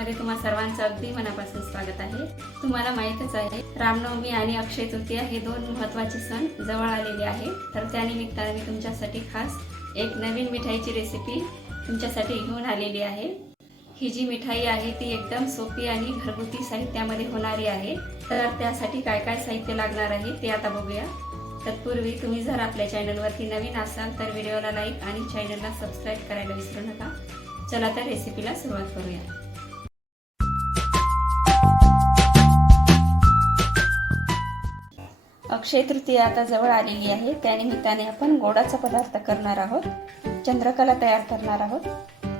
मध्ये तुम्हा सर्वांचं अगदी मनापासून स्वागत आहे। तुम्हाला माहीतच आहे रामनवमी आणि अक्षय तृतीया हे दोन महत्त्वाचे सण जवळ आलेले आहे। तर त्यानिमित्ताने मी तुमच्यासाठी खास एक नवीन मिठाईची रेसिपी तुमच्यासाठी घेऊन आलेली आहे। ही जी मिठाई आहे ती एकदम सोपी आणि घरगुती साहित्यामध्ये होणारी आहे। तर त्यासाठी काय काय साहित्य लागणार आहे ते आता बघूया। तत्पूर्वी तुम्ही जर आपल्या चॅनलवरती नवीन असाल तर व्हिडिओला लाईक आणि चॅनलला सबस्क्राइब करायला विसरू नका। चला तर रेसिपीला सुरुवात करूया। अक्षय तृतीया आता जवळ आलेली आहे, त्यानिमित्ताने आपण गोडाचा पदार्थ करणार आहोत, चंद्रकला तयार करणार आहोत।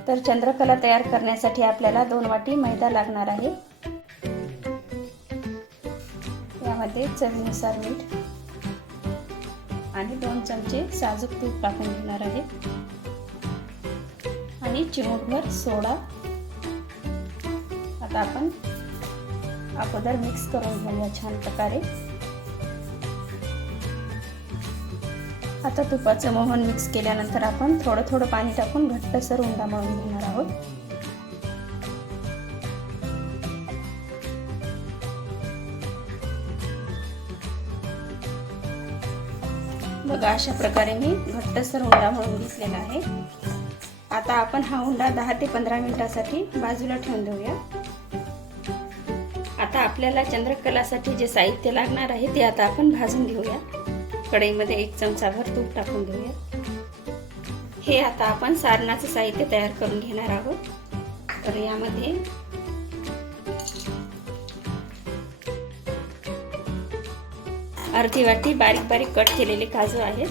तर चंद्रकला तयार करण्यासाठी आपल्याला 2 वाटी मैदा लागणार आहे। यामध्ये चवीनुसार मीठ आणि 2 चमचे साजूक तूप टाकून घेणार आहे आणि चिमूटभर सोडा। आता आपण अगोदर मिक्स करून घेऊया छान प्रकारे। आता तुपाचं मोहन मिक्स केल्यानंतर आपण थोडं थोडं पाणी टाकून घट्टसर उंडा मळून घेणार आहोत। बघा अशा प्रकारे मी घट्टसर उंडा मळून घेतलेला आहे। आता आपण हा उंडा 10 ते 15 मिनिटांसाठी बाजूला ठेवून देऊया। आता आपल्याला चंद्रकलासाठी जे साहित्य लागणार आहे ते आता आपण भाजून घेऊया। कढईमध्ये 1 चमचाभर तूप टाकून घेऊया। हे आता आपण सारणाचं साहित्य तयार करून घेणार आहोत। तर यामध्ये अर्धी वाटी बारीक बारीक कट केलेले काजू आहेत।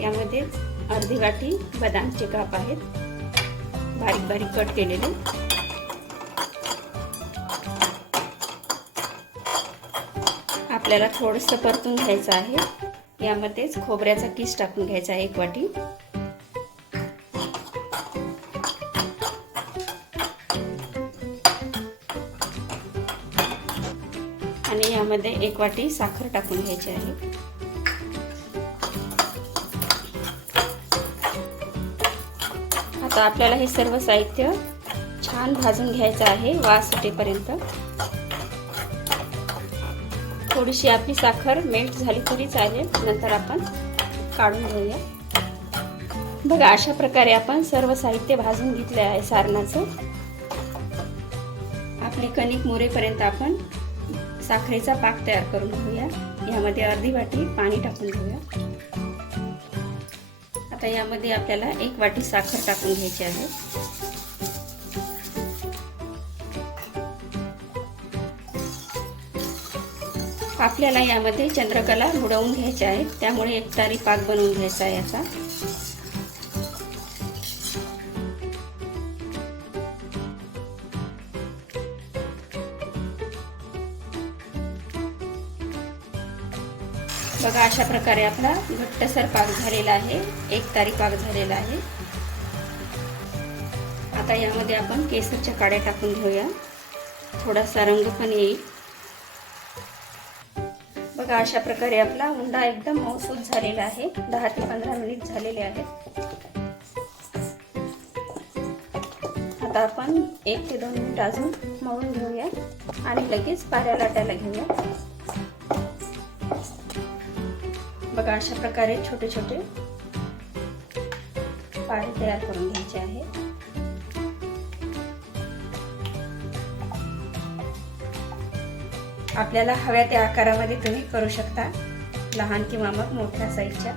यामध्ये अर्धी वाटी बदामचे काप आहेत, बारीक बारीक कट केलेले। आपल्याला थोडंसं परतून घ्यायचं आहे। यामध्येच खोबऱ्याचा किस टाकून घ्यायचा आहे 1 वाटी। आणि यामध्ये 1 वाटी साखर टाकून घ्यायची आहे। आता आपल्याला हे सर्व साहित्य छान भाजून घ्यायचं आहे वास सुटेपर्यंत। थोडीशी आपली साखर मेल्ट झाली तरी चालेल, नंतर आपण काढून घेऊया। बघा अशा प्रकारे आपण सर्व साहित्य भाजून घेतले आहे सारणाचं। आपली कणिक मुरेपर्यंत आपण साखरेचा पाक तयार करून घेऊया। यामध्ये अर्धी वाटी पाणी टाकून घेऊया। आता यामध्ये आपल्याला 1 वाटी साखर टाकून घ्यायची आहे। आपल्याला यामध्ये चंद्रकला बुडवून घ्यायच्या आहेत, त्यामुळे एकतारी पाक बनवून घ्यायचा आहे याचा। बघा अशा प्रकारे आपला घट्टसर पाक झालेला आहे, एकतारी पाक झालेला आहे। आता यामध्ये आपण केसरच्या काड्या टाकून घेऊया, थोडासा रंग पण येईल। बघा अशा प्रकारे आपला उंडा एकदम मऊसूत झालेला आहे। 10 ते 15 मिनिट झालेले आहेत। आता आपण 1 ते 2 मिनिट अजून मळून घेऊया आणि लगेच पाऱ्या लाटायला घेऊया। बघा अशा प्रकारे छोटे छोटे पारे तयार करून घ्यायचे आहे। आपल्याला हव्या त्या आकारामध्ये तुम्ही करू शकता, लहान किंवा मग मोठ्या साईजच्या।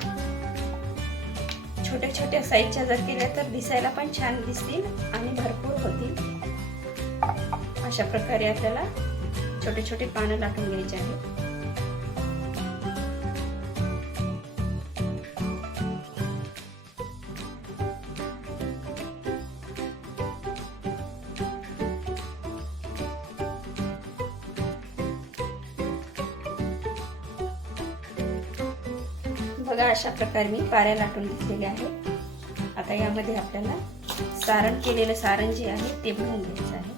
छोट्या छोट्या साईजच्या जर केल्या तर दिसायला पण छान दिसतील आणि भरपूर होतील। अशा प्रकारे आपल्याला छोटे छोटे पानं लाटून घ्यायचे आहेत। बघा अशा प्रकारे मी पाऱ्या लाटून घेतलेल्या आहेत। आता यामध्ये आपल्याला सारण केलेलं सारण जे आहे ते भरून घ्यायचं आहे।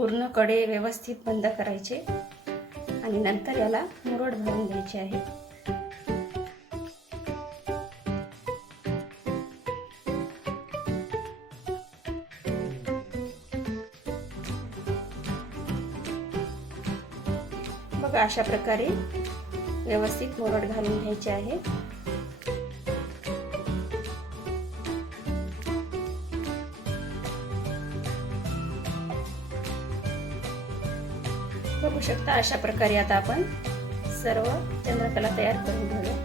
पूर्ण कडे व्यवस्थित बंद करायचे आणि नंतर याला मुरड भरून द्यायचे आहे। बघा अशा प्रकारे व्यवस्थित मुरड घालून घ्यायचे आहे। बघू शकता अशा प्रकारे आता आपण सर्व चंद्रकला तयार करून घेऊया।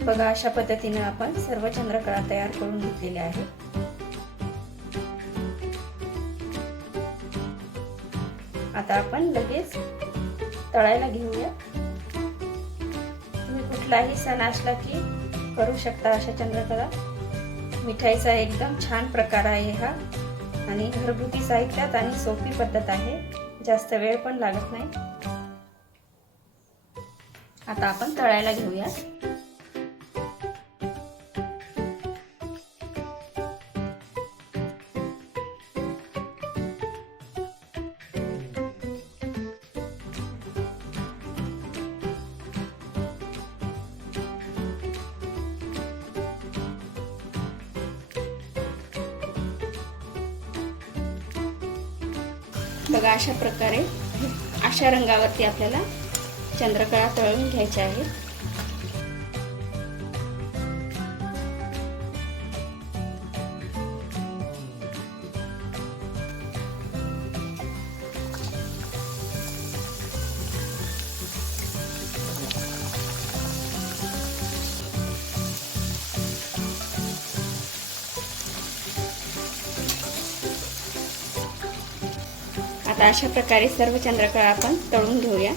बघा अशा पद्धतीने आपण सर्व चंद्रकला तयार करून घेतलेल्या आहे। आता आपण लगेच तळायला घेऊया। तुम्ही कुठलाही सण असला की करू शकता अशा चंद्रकला। मिठाईचा एकदम छान प्रकार आहे हा आणि घरगुती साहित्यात आणि सोपी पद्धत आहे, जास्त वेळ पण लागत नाही। आता आपण तळायला घेऊया। बघा अशा प्रकारे अशा रंगावरती आपल्याला चंद्रकला तळून घ्यायच्या आहेत। आता अशा प्रकारे सर्व चंद्रकला आपण तळून घेऊया।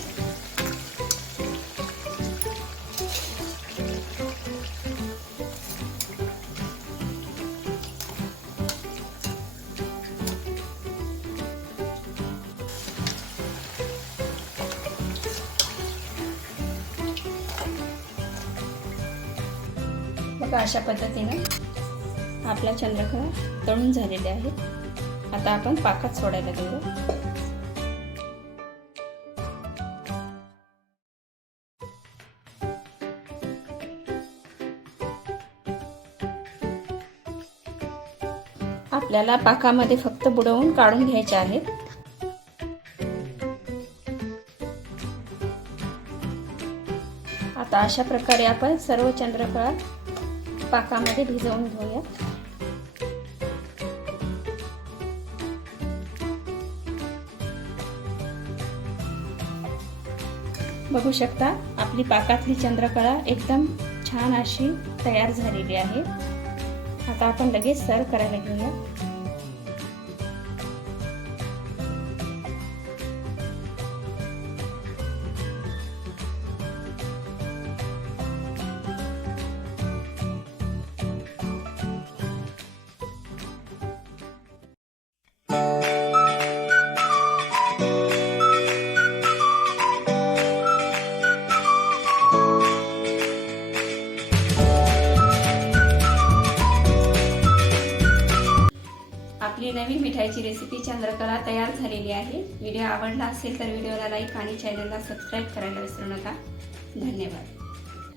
बघा अशा पद्धतीने आपल्या चंद्रकला तळून झालेले आहेत। आता आपण पाकात सोडायला घेऊ। आपल्याला पाकामध्ये फक्त बुडवून काढून घ्यायचे आहेत। आता अशा प्रकारे आपण सर्व चंद्रकला पाकामध्ये भिजवून घेऊया। बघू शकता आपली पाकातली चंद्रकला एकदम छान अशी तयार झालेली आहे। आता आपण लगेच सर्व करायला घेऊया। आपली नवीन मिठाईची रेसिपी चंद्रकला तयार झालेली आहे। व्हिडिओ आवडला असेल तर व्हिडिओला लाईक आणि चॅनलला सबस्क्राईब करायला विसरू नका। धन्यवाद।